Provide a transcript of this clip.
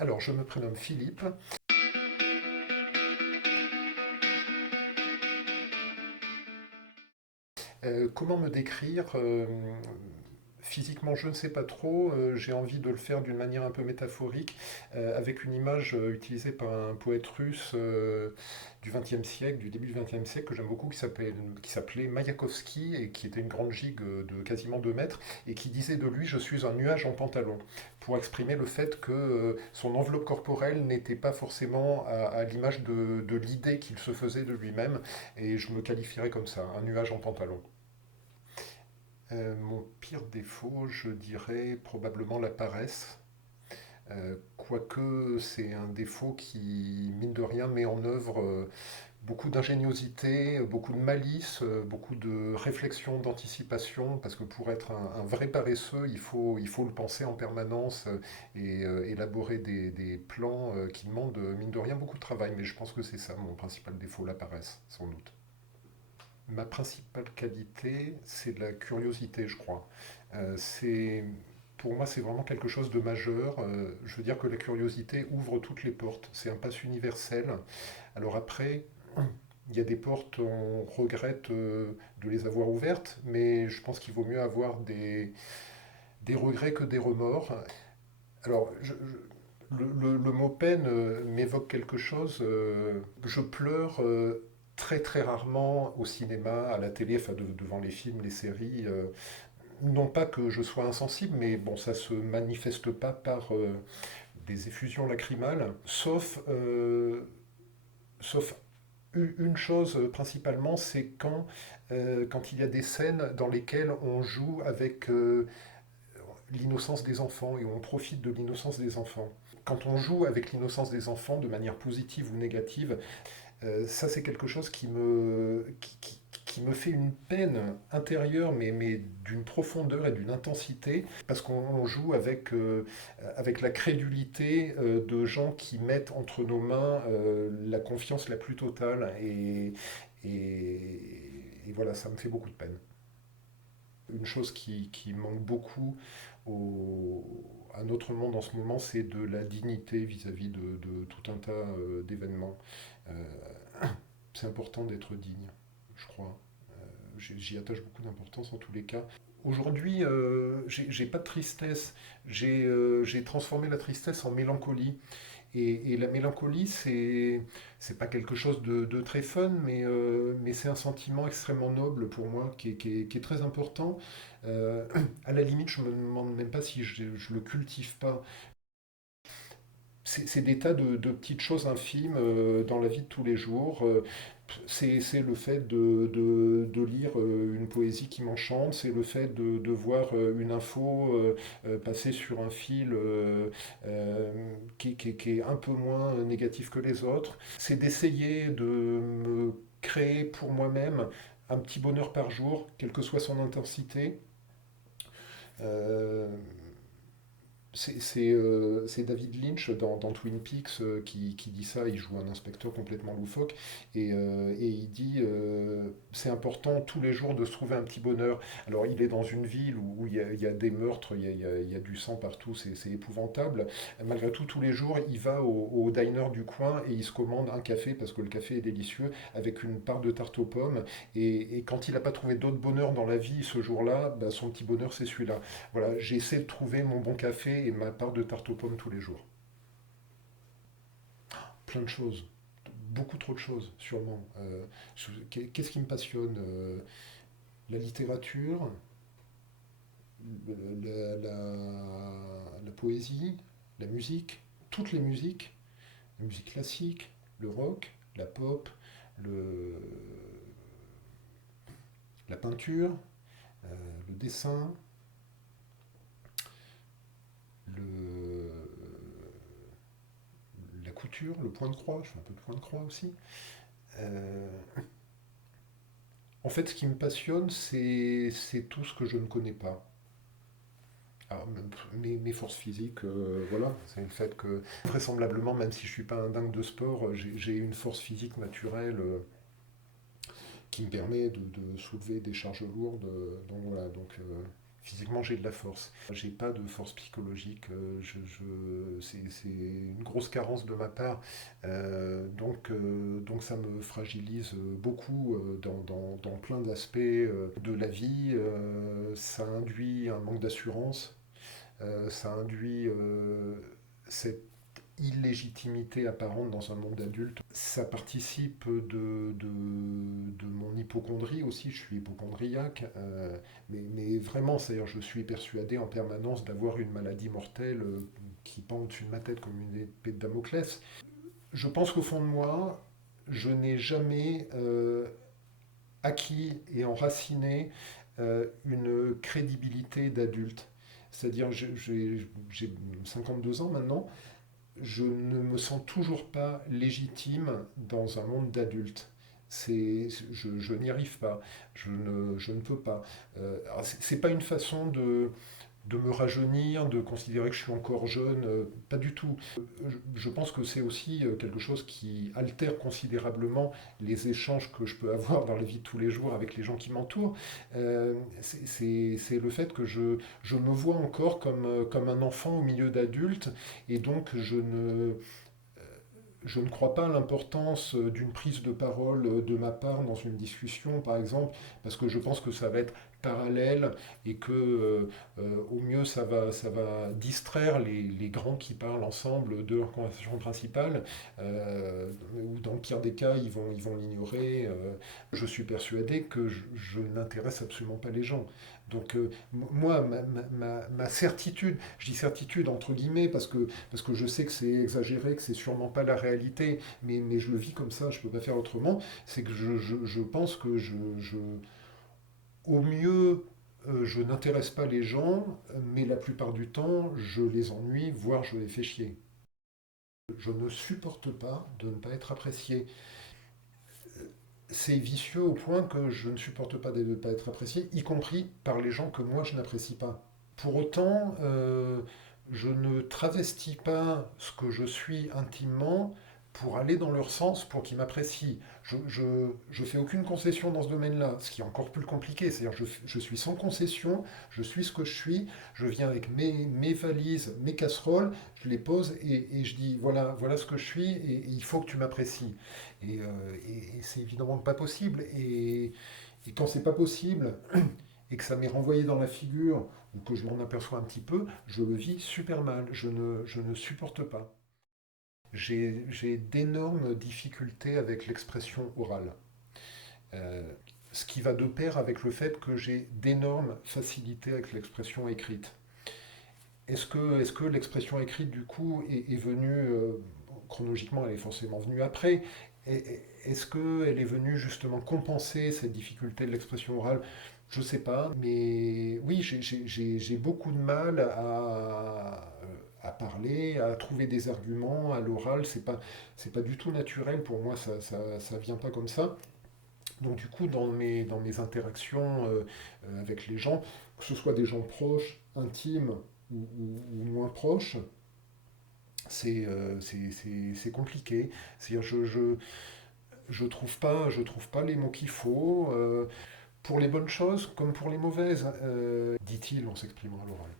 Alors, je me prénomme Philippe. Comment me décrire? Physiquement, je ne sais pas trop. J'ai envie de le faire d'une manière un peu métaphorique, avec une image utilisée par un poète russe du XXe siècle, du début du XXe siècle, que j'aime beaucoup, qui s'appelait Mayakovsky, et qui était une grande gigue de quasiment 2 mètres, et qui disait de lui: Je suis un nuage en pantalon, pour exprimer le fait que son enveloppe corporelle n'était pas forcément à l'image de l'idée qu'il se faisait de lui-même, et je me qualifierais comme ça, un nuage en pantalon. Mon pire défaut, je dirais probablement la paresse. Quoique c'est un défaut qui, mine de rien, met en œuvre beaucoup d'ingéniosité, beaucoup de malice, beaucoup de réflexion, d'anticipation, parce que pour être un vrai paresseux, il faut le penser en permanence et élaborer des plans qui demandent, mine de rien, beaucoup de travail. Mais je pense que c'est ça mon principal défaut, la paresse, sans doute. Ma principale qualité, c'est la curiosité, je crois. C'est, pour moi, c'est vraiment quelque chose de majeur. Je veux dire que la curiosité ouvre toutes les portes. C'est un passe universel. Alors après, il y a des portes, on regrette de les avoir ouvertes, mais je pense qu'il vaut mieux avoir des regrets que des remords. Alors, le mot peine m'évoque quelque chose. Je pleure très très rarement au cinéma, à la télé, enfin devant les films, les séries. Non pas que je sois insensible, mais bon, ça se manifeste pas par des effusions lacrymales, sauf une chose principalement, c'est quand il y a des scènes dans lesquelles on joue avec l'innocence des enfants et on profite de l'innocence des enfants. Quand on joue avec l'innocence des enfants de manière positive ou négative, ça c'est quelque chose qui me fait une peine intérieure, mais d'une profondeur et d'une intensité, parce qu'on joue avec la crédulité de gens qui mettent entre nos mains la confiance la plus totale, et voilà, ça me fait beaucoup de peine. Une chose qui manque beaucoup à notre monde en ce moment, c'est de la dignité vis-à-vis de tout un tas d'événements. Euh, c'est important d'être digne, je crois. J'y attache beaucoup d'importance en tous les cas. Aujourd'hui, j'ai pas de tristesse. J'ai transformé la tristesse en mélancolie. Et la mélancolie, c'est pas quelque chose de très fun, mais c'est un sentiment extrêmement noble pour moi, qui est très important. Euh, à la limite, je me demande même pas si je le cultive pas. C'est des tas de petites choses infimes dans la vie de tous les jours. C'est le fait de lire une poésie qui m'enchante, c'est le fait de voir une info passer sur un fil qui est un peu moins négatif que les autres. C'est d'essayer de me créer pour moi-même un petit bonheur par jour, quelle que soit son intensité. Euh, c'est David Lynch dans Twin Peaks qui dit ça. Il joue un inspecteur complètement loufoque et il dit c'est important tous les jours de se trouver un petit bonheur. Alors il est dans une ville où il y a des meurtres, il y a du sang partout, c'est épouvantable. Malgré tout, tous les jours, il va au diner du coin et il se commande un café parce que le café est délicieux avec une part de tarte aux pommes. Et quand il n'a pas trouvé d'autre bonheur dans la vie ce jour-là, bah, son petit bonheur c'est celui-là. Voilà, j'essaie de trouver mon bon café et ma part de tarte aux pommes tous les jours. Plein de choses, beaucoup trop de choses, sûrement. Qu'est-ce qui me passionne? La littérature, la poésie, la musique, toutes les musiques, la musique classique, le rock, la pop, le, la peinture, le dessin, le, la couture, le point de croix, je fais un peu de point de croix aussi. Euh, En fait, ce qui me passionne, c'est tout ce que je ne connais pas. Alors, mes forces physiques, voilà, c'est le fait que, vraisemblablement, même si je ne suis pas un dingue de sport, j'ai une force physique naturelle qui me permet de soulever des charges lourdes. Donc voilà, donc Physiquement, j'ai de la force. J'ai pas de force psychologique. C'est une grosse carence de ma part. Donc ça me fragilise beaucoup dans plein d'aspects de la vie. Ça induit un manque d'assurance. Ça induit cette illégitimité apparente dans un monde adulte. Ça participe de mon hypocondrie aussi, je suis hypochondriaque, mais vraiment, c'est-à-dire je suis persuadé en permanence d'avoir une maladie mortelle qui pend au-dessus de ma tête comme une épée de Damoclès. Je pense qu'au fond de moi, je n'ai jamais acquis et enraciné une crédibilité d'adulte. C'est-à-dire, j'ai 52 ans maintenant, je ne me sens toujours pas légitime dans un monde d'adultes. Je n'y arrive pas, je ne peux pas. C'est pas une façon de me rajeunir, de considérer que je suis encore jeune, pas du tout. Je pense que c'est aussi quelque chose qui altère considérablement les échanges que je peux avoir dans la vie de tous les jours avec les gens qui m'entourent. C'est le fait que je me vois encore comme un enfant au milieu d'adultes, et donc je ne crois pas à l'importance d'une prise de parole de ma part dans une discussion, par exemple, parce que je pense que ça va être parallèle et que au mieux ça va distraire les grands qui parlent ensemble de leur conversation principale, ou dans le pire des cas, ils vont l'ignorer. Je suis persuadé que je n'intéresse absolument pas les gens. Donc moi, ma certitude, je dis certitude entre guillemets parce que je sais que c'est exagéré, que c'est sûrement pas la réalité, mais je le vis comme ça, je peux pas faire autrement, c'est que je pense que au mieux, je n'intéresse pas les gens, mais la plupart du temps, je les ennuie, voire je les fais chier. Je ne supporte pas de ne pas être apprécié. C'est vicieux au point que je ne supporte pas de ne pas être apprécié, y compris par les gens que moi je n'apprécie pas. Pour autant, je ne travestis pas ce que je suis intimement pour aller dans leur sens, pour qu'ils m'apprécient. Je fais aucune concession dans ce domaine-là, ce qui est encore plus compliqué. C'est-à-dire je suis sans concession, je suis ce que je suis, je viens avec mes valises, mes casseroles, je les pose et je dis voilà ce que je suis et il faut que tu m'apprécies. Et c'est évidemment pas possible. Et quand c'est pas possible, et que ça m'est renvoyé dans la figure, ou que je m'en aperçois un petit peu, je le vis super mal. Je ne supporte pas. J'ai d'énormes difficultés avec l'expression orale. Euh, Ce qui va de pair avec le fait que j'ai d'énormes facilités avec l'expression écrite. Est-ce que l'expression écrite, du coup, est venue, chronologiquement, elle est forcément venue après, est-ce qu'elle est venue justement compenser cette difficulté de l'expression orale? Je ne sais pas, mais oui, j'ai beaucoup de mal à parler, à trouver des arguments à l'oral. C'est pas du tout naturel pour moi, ça vient pas comme ça. Donc du coup, dans mes interactions avec les gens, que ce soit des gens proches, intimes ou moins proches, c'est compliqué. C'est-à-dire, je trouve pas les mots qu'il faut, pour les bonnes choses comme pour les mauvaises, dit-il en s'exprimant à l'oral.